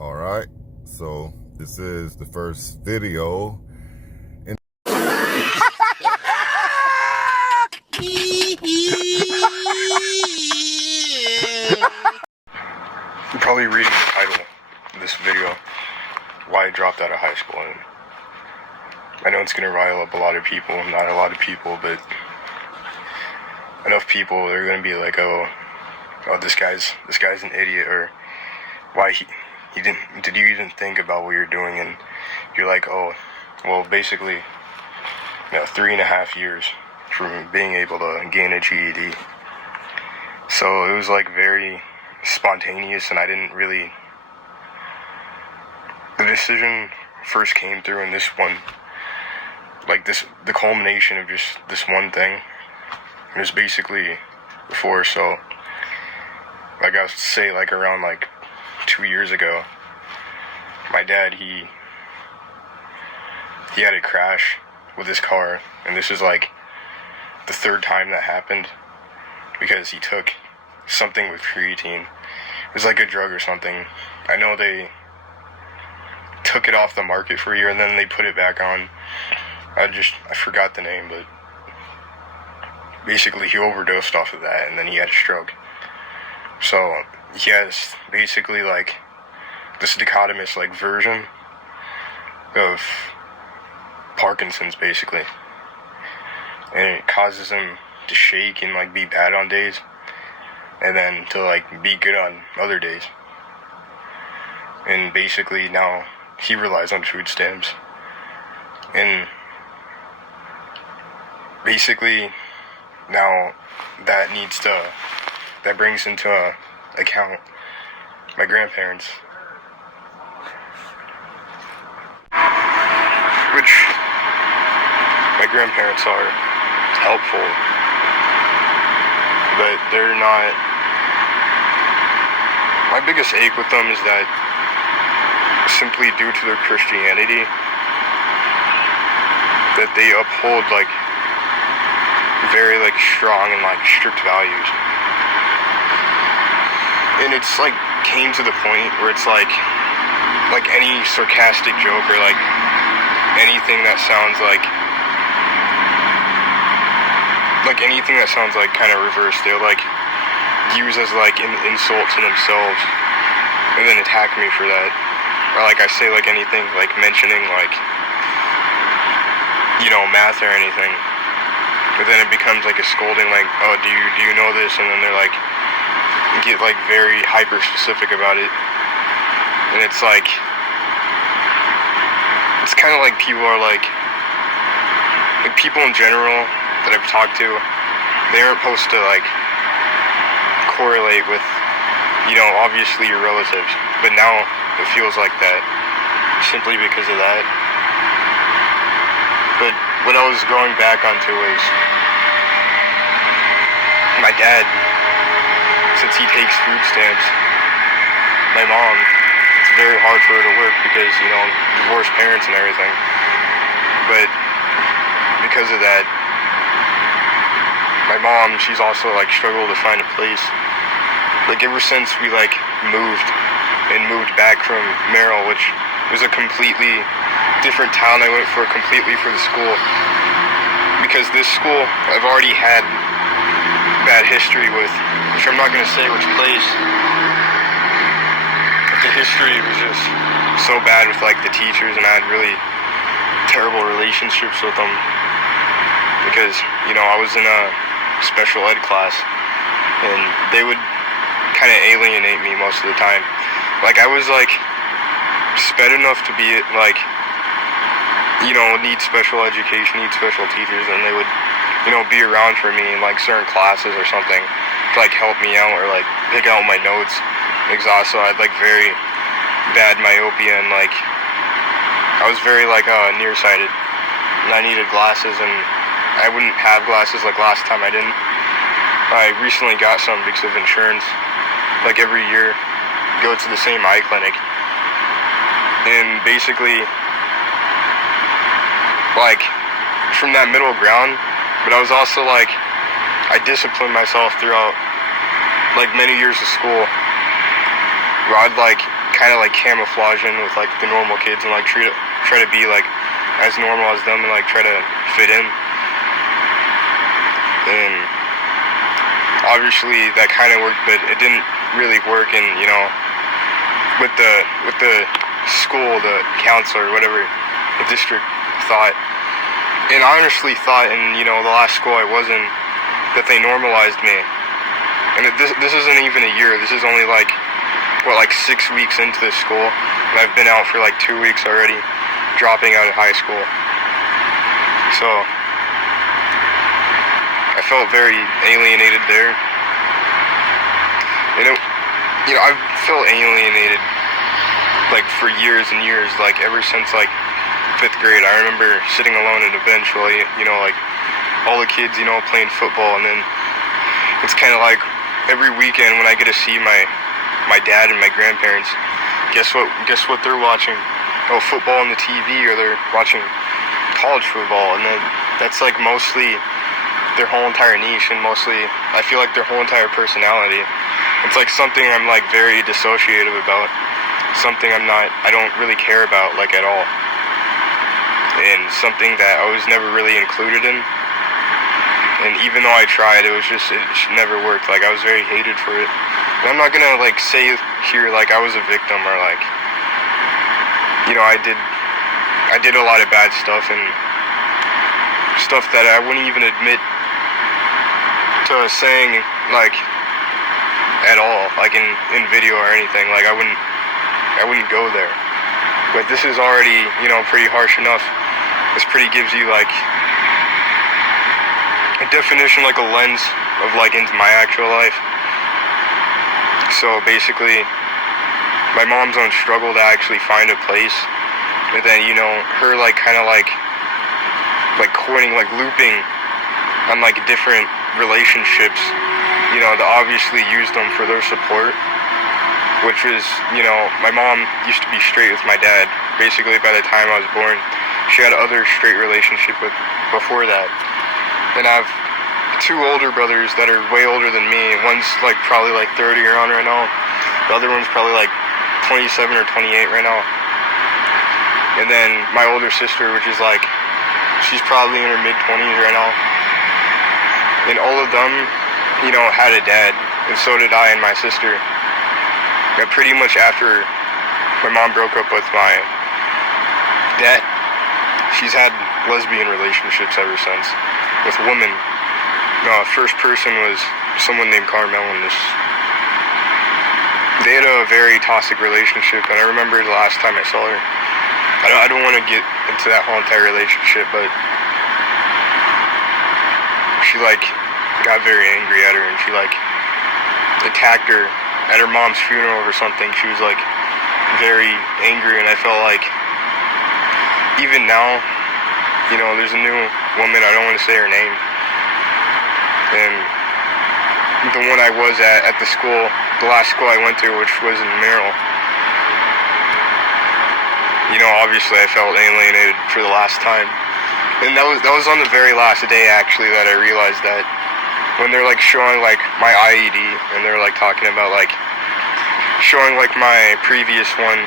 All right, so this is the first video. You're probably reading the title of this video, why I dropped out of high school, and I know it's gonna rile up a lot of people, not a lot of people, but enough people. They're gonna be like, oh, this guy's an idiot, or why he did you even think about what you're doing? And you're like, oh, well, basically, 3.5 years from being able to gain a GED. So it was like very spontaneous, and I didn't really, the decision first came through in this one, like the culmination of just this one thing. It was basically before, so like I would say, like around like 2 years ago, my dad, he had a crash with his car, and this is like the third time that happened, because he took something with creatine. It was like a drug or something. I know they took it off the market for a year and then they put it back on. I forgot the name, but basically he overdosed off of that and then he had a stroke. So he has basically like this dichotomous like version of Parkinson's, basically, and it causes him to shake and like be bad on days, and then to like be good on other days. And basically now he relies on food stamps, and basically now that brings into account my grandparents, which my grandparents are helpful, but they're not. My biggest ache with them is that simply due to their Christianity, that they uphold like very like strong and like strict values. And it's like came to the point where it's like any sarcastic joke or like anything that sounds like kind of reverse, they'll like use as like an insult to themselves and then attack me for that. Or like I say like anything like mentioning like math or anything, but then it becomes like a scolding, like, oh, do you know this? And then they're like get like very hyper specific about it, and it's like it's kind of like people are like people in general that I've talked to, they aren't supposed to like correlate with obviously your relatives, but now it feels like that simply because of that. But what I was going back onto is my dad, since he takes food stamps, my mom, it's very hard for her to work because, divorced parents and everything. But because of that, my mom, she's also like struggled to find a place. Like ever since we like moved back from Merrill, which was a completely different town. I went completely for the school, because this school I've already had bad history with, which I'm not going to say which place, but the history was just so bad with like the teachers, and I had really terrible relationships with them, because I was in a special ed class and they would kind of alienate me most of the time. Like I was like sped enough to be like need special education, need special teachers, and they would be around for me in like certain classes or something to like help me out or like pick out my notes. So I had like very bad myopia, and like I was very like nearsighted, and I needed glasses, and I wouldn't have glasses like last time. I recently got some because of insurance. Like every year go to the same eye clinic, and basically like from that middle ground. But I was also like, I disciplined myself throughout like many years of school, where I'd like kind of like camouflage in with like the normal kids and like try to be like as normal as them and like try to fit in. And obviously that kind of worked, but it didn't really work. And you know, with the school, the counselor, whatever the district thought, and I honestly thought in, you know, the last school I was in, that they normalized me. And this isn't even a year. This is only like 6 weeks into this school, and I've been out for like 2 weeks already, dropping out of high school. So I felt very alienated there. And you know, I've felt alienated like for years and years, like ever since like 5th grade. I remember sitting alone at a bench while, you know, like all the kids, you know, playing football, and then it's kind of like every weekend when I get to see my dad and my grandparents, guess what they're watching? Oh, football on the TV, or they're watching college football. And then that's like mostly their whole entire niche, and mostly I feel like their whole entire personality. It's like something I'm like very dissociative about, something I don't really care about like at all, and something that I was never really included in. And even though I tried, it never worked. Like I was very hated for it. And I'm not gonna like say here like I was a victim, or like, you know, I did a lot of bad stuff, and stuff that I wouldn't even admit to saying like at all, like in video or anything. Like I wouldn't go there. But this is already, you know, pretty harsh enough. This pretty gives you like a definition, like a lens of like into my actual life. So basically, my mom's own struggle to actually find a place, and then, you know, her like kind of like courting, like looping on like different relationships, you know, to obviously use them for their support, which was, you know, my mom used to be straight with my dad. Basically, by the time I was born, she had other straight relationship with before that. And I have 2 older brothers that are way older than me. One's like probably like 30 or on right now. The other one's probably like 27 or 28 right now. And then my older sister, which is like, she's probably in her mid-20s right now. And all of them, you know, had a dad, and so did I and my sister. And pretty much after my mom broke up with my dad, she's had lesbian relationships ever since with women. First person was someone named Carmel, and they had a very toxic relationship. And I remember the last time I saw her, I don't want to get into that whole entire relationship, but she like got very angry at her, and she like attacked her at her mom's funeral or something. She was like very angry, and I felt like even now, you know, there's a new woman, I don't want to say her name, and the one I was at the school, the last school I went to, which was in Merrill, you know, obviously I felt alienated for the last time. And that was on the very last day, actually, that I realized that when they're like showing like my IED, and they're like talking about like showing like my previous one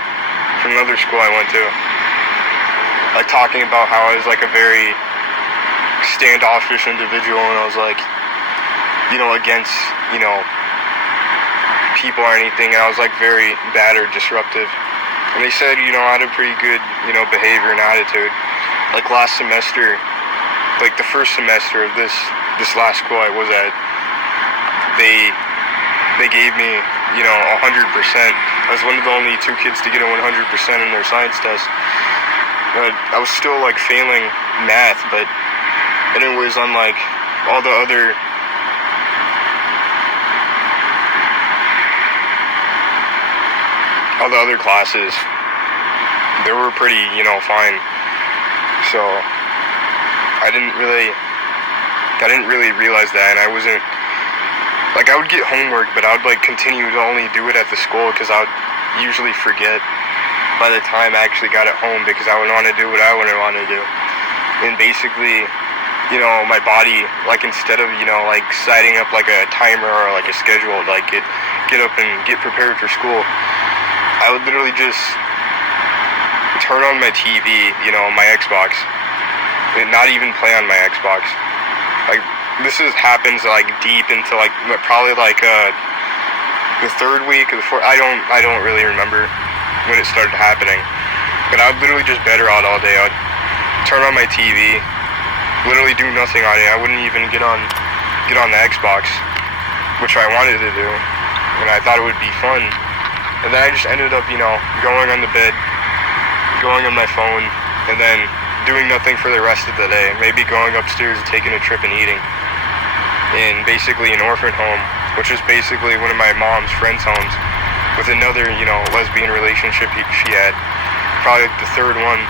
from another school I went to, like talking about how I was like a very standoffish individual, and I was like, you know, against, you know, people or anything, and I was like very bad or disruptive. And they said, you know, I had a pretty good, you know, behavior and attitude. Like last semester, like the first semester of this last school I was at, they gave me, you know, 100%. I was one of the only 2 kids to get a 100% in their science test. But I was still like failing math, but anyways, on like all the other classes, they were pretty, you know, fine. So I didn't really realize that, and I wasn't like, I would get homework, but I would like continue to only do it at the school because I would usually forget by the time I actually got it home, because I would want to do what I would want to do. And basically, you know, my body, like instead of, you know, like setting up like a timer or like a schedule, like get up and get prepared for school, I would literally just turn on my TV, my Xbox, and not even play on my Xbox. Like, happens like deep into like probably like the third week or the fourth. I don't really remember when it started happening, but I would literally just bed her out all day. I'd turn on my TV, literally do nothing on it. I wouldn't even get on the Xbox, which I wanted to do, and I thought it would be fun. And then I just ended up, going on the bed, going on my phone, and then doing nothing for the rest of the day. Maybe going upstairs and taking a trip and eating. In basically an orphan home, which is basically one of my mom's friend's homes, with another, lesbian relationship she had. Probably like the third one.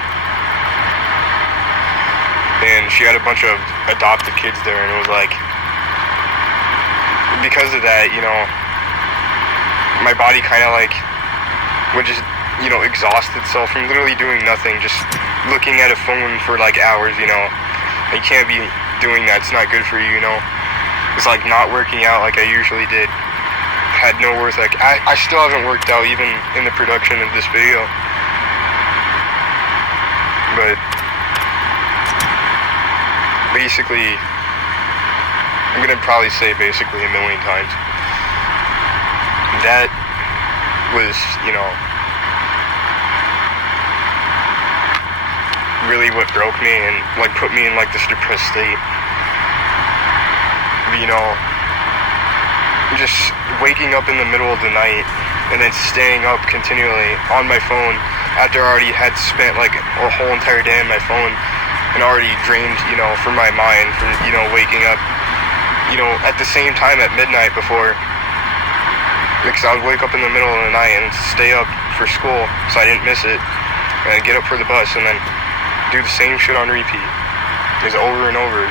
And she had a bunch of adopted kids there, and it was like, because of that, my body kind of like would just, exhaust itself from literally doing nothing, just looking at a phone for like hours, You can't be doing that. It's not good for you, It's like not working out like I usually did. Had no worth. Like I still haven't worked out even in the production of this video. But basically, I'm gonna probably say basically a million times, that was, really what broke me and like put me in like this depressed state. Just waking up in the middle of the night and then staying up continually on my phone after I already had spent like a whole entire day on my phone and already drained, from my mind from, waking up, at the same time at midnight before, because I would wake up in the middle of the night and stay up for school so I didn't miss it, and I'd get up for the bus and then do the same shit on repeat, just over and over.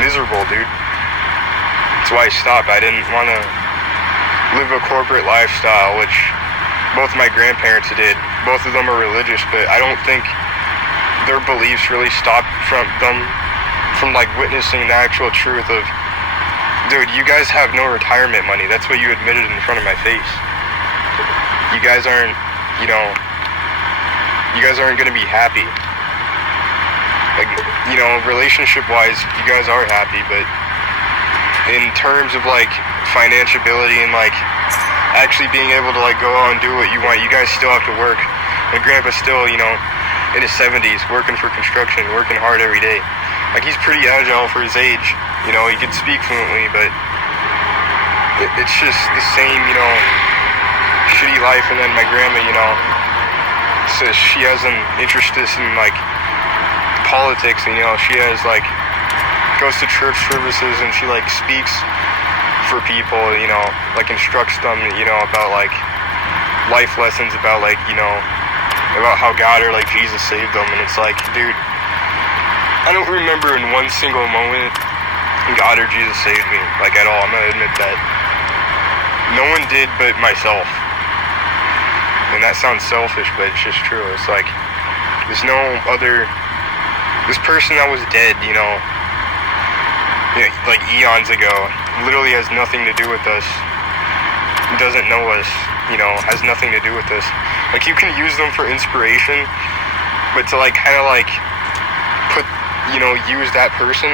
Miserable, dude. That's why I stopped. I didn't want to live a corporate lifestyle, which both my grandparents did. Both of them are religious, but I don't think their beliefs really stopped them from like witnessing the actual truth of, dude, you guys have no retirement money. That's what you admitted in front of my face. You guys aren't, gonna be happy. Like, relationship-wise, you guys are happy, but in terms of, like, financiability and, like, actually being able to, like, go out and do what you want, you guys still have to work. And Grandpa's still, in his 70s, working for construction, working hard every day. Like, he's pretty agile for his age. He can speak fluently, but it's just the same, shitty life. And then my grandma, says she has an interest in, like, politics, and she has like goes to church services and she like speaks for people, like instructs them, about like life lessons, about like about how God or like Jesus saved them. And it's like, dude, I don't remember in one single moment God or Jesus saved me, like at all. I'm gonna admit that. No one did but myself, and that sounds selfish, but it's just true. It's like there's no other. This person that was dead, like eons ago, literally has nothing to do with us. Doesn't know us, has nothing to do with us. Like, you can use them for inspiration, but to like kind of like put, use that person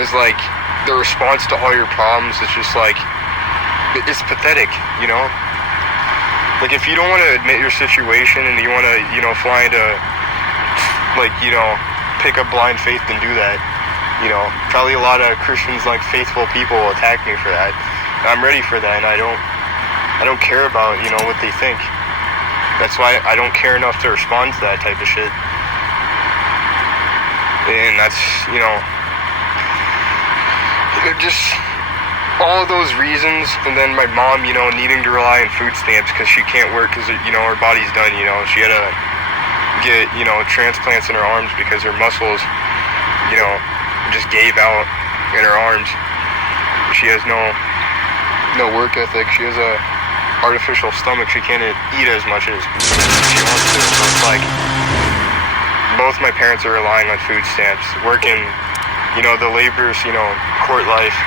as like the response to all your problems, it's just like, it's pathetic, Like, if you don't want to admit your situation and you want to, find a, like, pick up blind faith and do that, probably a lot of Christians, like faithful people, will attack me for that. I'm ready for that, and I don't care about, what they think. That's why I don't care enough to respond to that type of shit. And that's, just all of those reasons. And then my mom, needing to rely on food stamps because she can't work because, her body's done, she had to get, transplants in her arms because her muscles, just gave out in her arms. She has no work ethic. She has a artificial stomach. She can't eat as much as she wants to. So it's like, both my parents are relying on food stamps, working, the laborers, court life,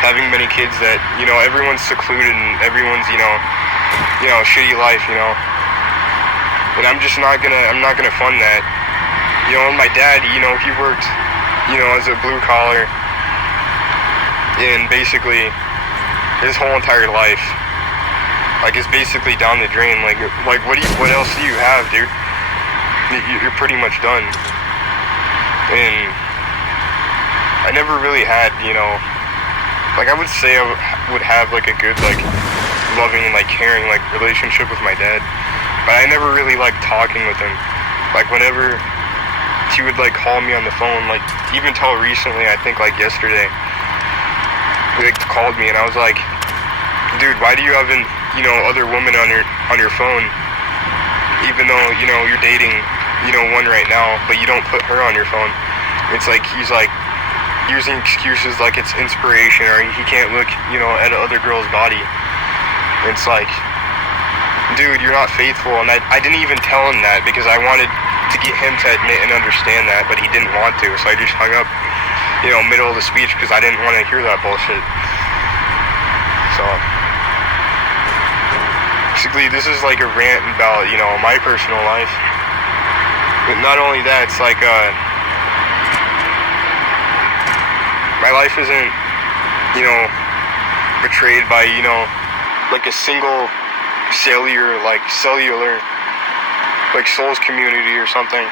having many kids that, everyone's secluded and everyone's, shitty life, And I'm not gonna fund that. My dad, he worked, as a blue collar, and basically his whole entire life, is basically down the drain. Like what else do you have, dude? You're pretty much done. And I never really had, I would say I would have, a good, loving and, caring, relationship with my dad. But I never really liked talking with him. Whenever he would, call me on the phone, even till recently, I think, yesterday, he, called me, and I was like, dude, why do you have, other women on your phone? Even though, you're dating, one right now, but you don't put her on your phone. It's he's using excuses like it's inspiration, or he can't look, at other girl's body. It's dude, you're not faithful. And I didn't even tell him that because I wanted to get him to admit and understand that, but he didn't want to. So I just hung up, middle of the speech because I didn't want to hear that bullshit. So basically, this is a rant about, my personal life. But not only that, it's my life isn't, betrayed by, a single cellular, souls community or something.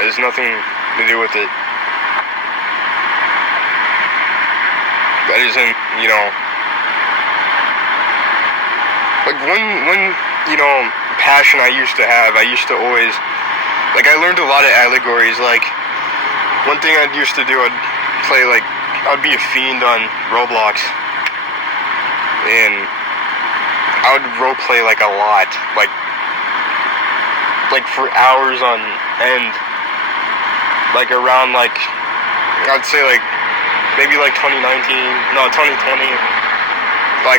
That has nothing to do with it. That isn't, one passion I used to have, I used to always, I learned a lot of allegories. One thing I used to do, I'd play, I'd be a fiend on Roblox, and I would roleplay, a lot, for hours on end, around, I'd say, maybe, 2019, no, 2020,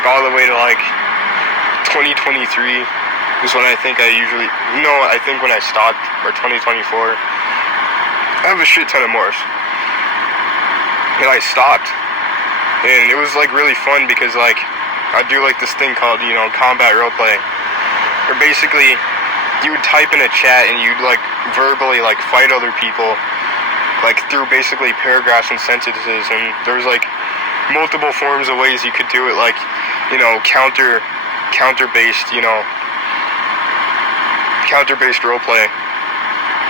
all the way to, 2023 is when I think I think when I stopped, or 2024, I have a shit ton of morphs, and I stopped, and it was, really fun, because, I'd do, this thing called, combat roleplay, where basically, you would type in a chat, and you'd, verbally, fight other people, through basically paragraphs and sentences, and there's, multiple forms of ways you could do it, counter-based, counter-based roleplay,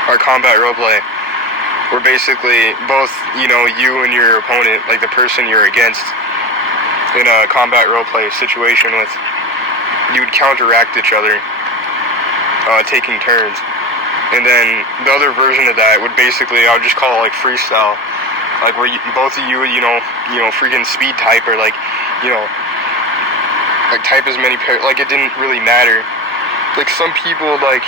or combat roleplay, where basically both, you and your opponent, the person you're against, in a combat roleplay situation with, you'd counteract each other, taking turns. And then the other version of that would basically, I would just call it freestyle, where both of you would, freaking speed type, or type as many it didn't really matter. Some people have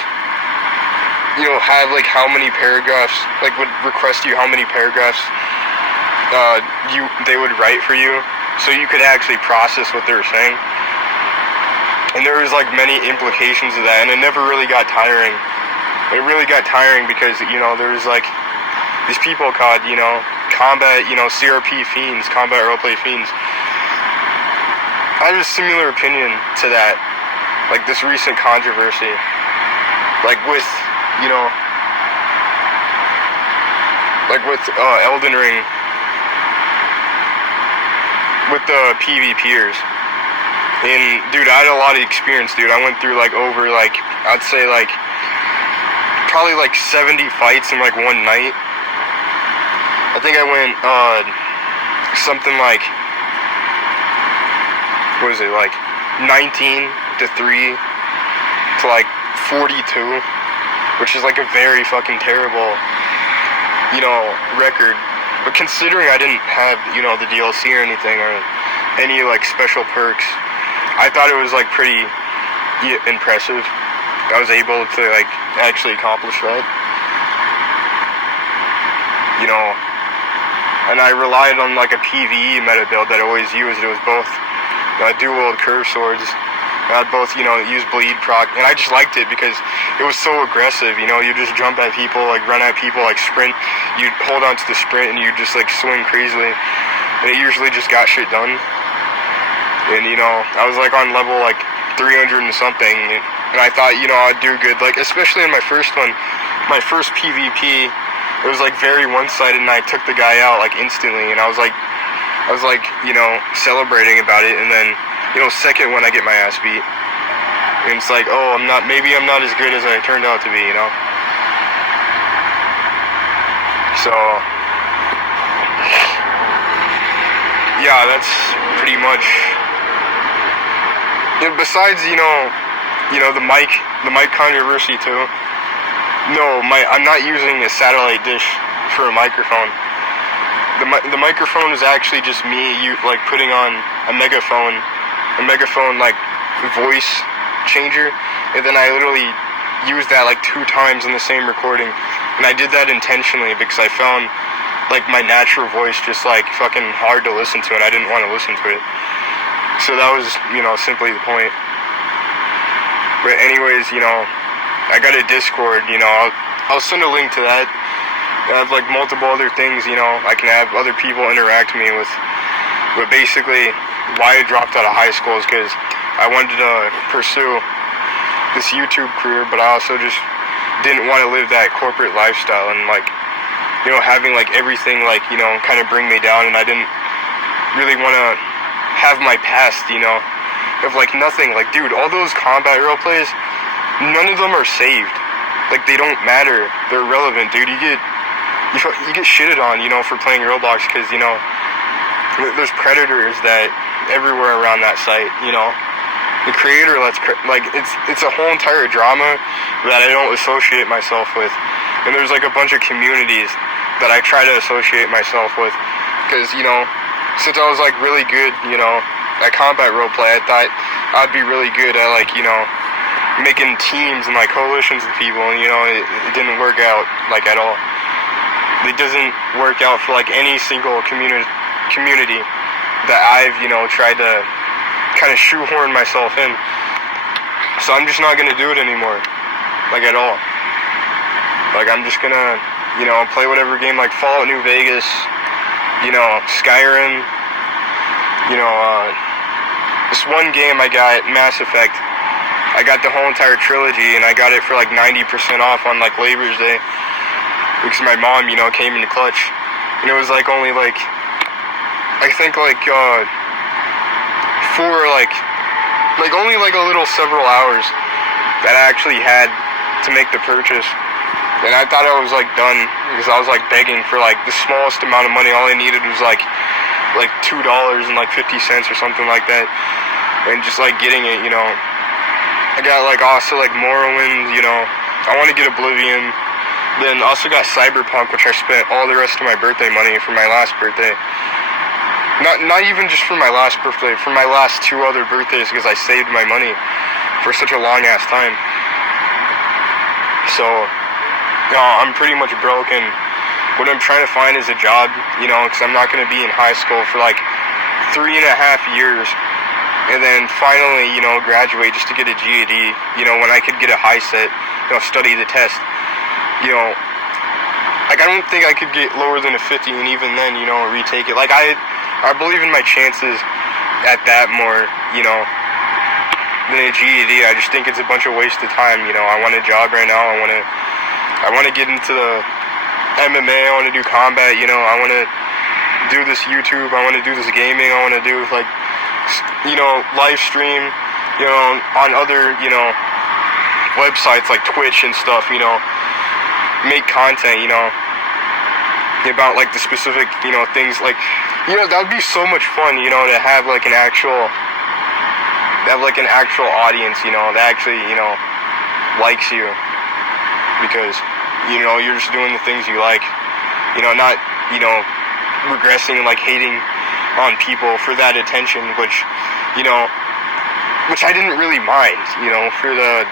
how many paragraphs, would request you how many paragraphs they would write for you, so you could actually process what they were saying. And there was many implications of that, and it never really got tiring. It really got tiring because, there was these people called, combat, CRP fiends, combat roleplay fiends. I have a similar opinion to that, this recent controversy, with, with Elden Ring, with the PvPers. And, dude, I had a lot of experience, dude. I went through, over, I'd say, probably, 70 fights in, one night. I think I went, something what is it, 19 to 3 to, 42, which is, a very fucking terrible, record. But considering I didn't have, the DLC or anything, or any, special perks, I thought it was, pretty impressive. I was able to, actually accomplish that. And I relied on, a PvE meta build that I always used. It was both dual curve swords. I'd both, use bleed proc, and I just liked it because it was so aggressive, you just jump at people, run at people, sprint, you'd hold on to the sprint, and you'd just, swing crazily. and it usually just got shit done. And, you know, I was like on level like 300 and something, and I thought, you know, I'd do good. Like, especially in my first one, my first PvP, it was like very one-sided, and I took the guy out like instantly, and I was like, you know, celebrating about it. And then, you know, second one, I get my ass beat, and it's like, oh, maybe I'm not as good as I turned out to be, you know. So yeah, that's pretty much. Yeah, besides, you know, the mic controversy too. No, I'm not using a satellite dish for a microphone. The microphone is actually just me, like putting on a megaphone like voice changer, and then I literally used that like 2 times in the same recording, and I did that intentionally because I found like my natural voice just like fucking hard to listen to, and I didn't want to listen to it. So that was, you know, simply the point. But anyways, you know, I got a Discord, you know, I'll send a link to that. I have like multiple other things, you know, I can have other people interact me with. But basically, why I dropped out of high school is because I wanted to pursue this YouTube career, but I also just didn't want to live that corporate lifestyle and like, you know, having like everything like, you know, kind of bring me down, and I didn't really want to have my past, you know, of like nothing. Like, dude, all those combat role plays, none of them are saved. Like, they don't matter. They're irrelevant, dude. You get shitted on, you know, for playing Roblox because, you know, there's predators that everywhere around that site, you know. The creator like it's a whole entire drama that I don't associate myself with, and there's like a bunch of communities that I try to associate myself with because, you know, since I was like really good, you know, at combat roleplay, I thought I'd be really good at like, you know, making teams and like coalitions of people, and, you know, it didn't work out like at all. It doesn't work out for like any single community that I've, you know, tried to kind of shoehorn myself in. So I'm just not gonna do it anymore, like at all. Like, I'm just gonna, you know, play whatever game like Fallout New Vegas, you know, Skyrim, you know, this one game I got, Mass Effect, I got the whole entire trilogy, and I got it for like 90% off on like Labor's Day, because my mom, you know, came in the clutch, and it was like only like, I think like, for like only like a little several hours that I actually had to make the purchase. And I thought I was like done because I was like begging for like the smallest amount of money. All I needed was like $2 and like 50 cents or something like that, and just like getting it, you know. I got like also like Morrowind, you know. I want to get Oblivion. Then also got Cyberpunk, which I spent all the rest of my birthday money for my last birthday. Not even just for my last birthday, for my last 2 other birthdays, because I saved my money for such a long ass time. So, you know, I'm pretty much broke, and what I'm trying to find is a job, you know, because I'm not going to be in high school for like 3.5 years, and then finally, you know, graduate just to get a GED, you know, when I could get a high set, you know, study the test, you know. Like, I don't think I could get lower than a 50, and even then, you know, retake it. Like, I believe in my chances at that more, you know, than a GED. I just think it's a bunch of wasted time, you know. I want a job right now. I want to get into the MMA. I want to do combat, you know. I want to do this YouTube. I want to do this gaming. I want to do, like, you know, live stream, you know, on other, you know, websites like Twitch and stuff, you know. Make content, you know, about like the specific, you know, things like, you know, that would be so much fun, you know, to have like an actual audience, you know, that actually, you know, likes you, because, you know, you're just doing the things you like, you know, not, you know, regressing and like hating on people for that attention, which, you know, which I didn't really mind, you know, for the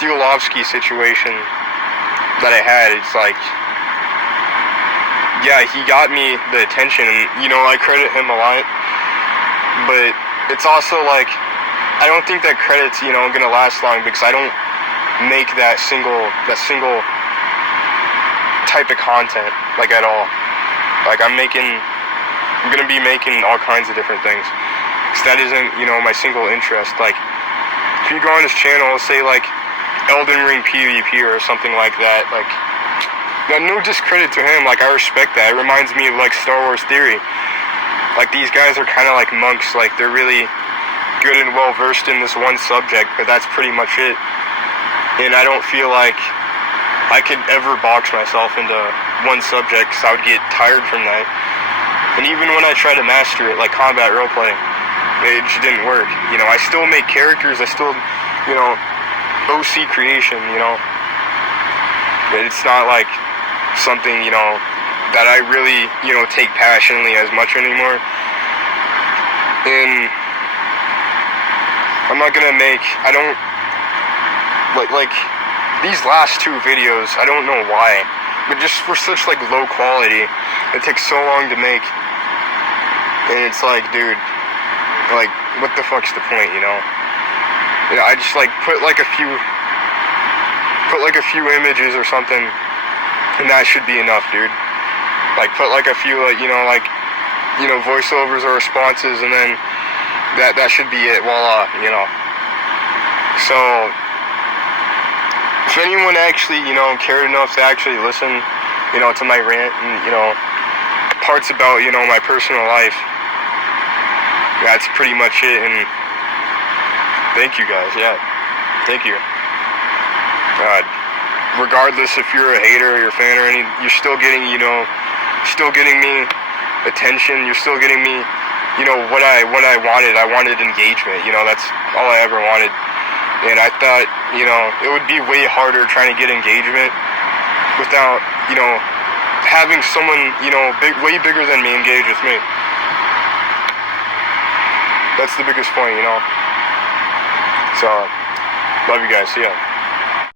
Steelovsky situation that I had. It's like, yeah, he got me the attention, and, you know, I credit him a lot, but it's also like, I don't think that credit's, you know, gonna last long, because I don't make that single type of content, like, at all. Like, I'm making I'm gonna be making all kinds of different things. Cause that isn't, you know, my single interest. Like, if you go on his channel, say like Elden Ring PvP or something like that, like, no discredit to him, like, I respect that. It reminds me of like Star Wars Theory. Like, these guys are kind of like monks, like they're really good and well versed in this one subject, but that's pretty much it. And I don't feel like I could ever box myself into one subject, because I would get tired from that. And even when I try to master it, like combat roleplay, it just didn't work. You know, I still make characters, I still, you know, OC creation, you know. But it's not like something, you know, that I really, you know, take passionately as much anymore. And I'm not gonna make, I don't, like, these last two videos, I don't know why, but just for such, like, low quality, it takes so long to make, and it's like, dude, like, what the fuck's the point, you know? You know, I just, like, put like a few images or something, and that should be enough, dude. Like, put like a few, like, you know, voiceovers or responses, and then that should be it, voila, you know. So, if anyone actually, you know, cared enough to actually listen, you know, to my rant and, you know, parts about, you know, my personal life, that's pretty much it. And thank you guys, yeah, thank you. Regardless if you're a hater or you're a fan or any, you're still getting, you know, still getting me attention, you're still getting me, you know, what I wanted. I wanted engagement, you know, that's all I ever wanted. And I thought, you know, it would be way harder trying to get engagement without, you know, having someone, you know, way bigger than me engage with me. That's the biggest point, you know. So, love you guys, see ya.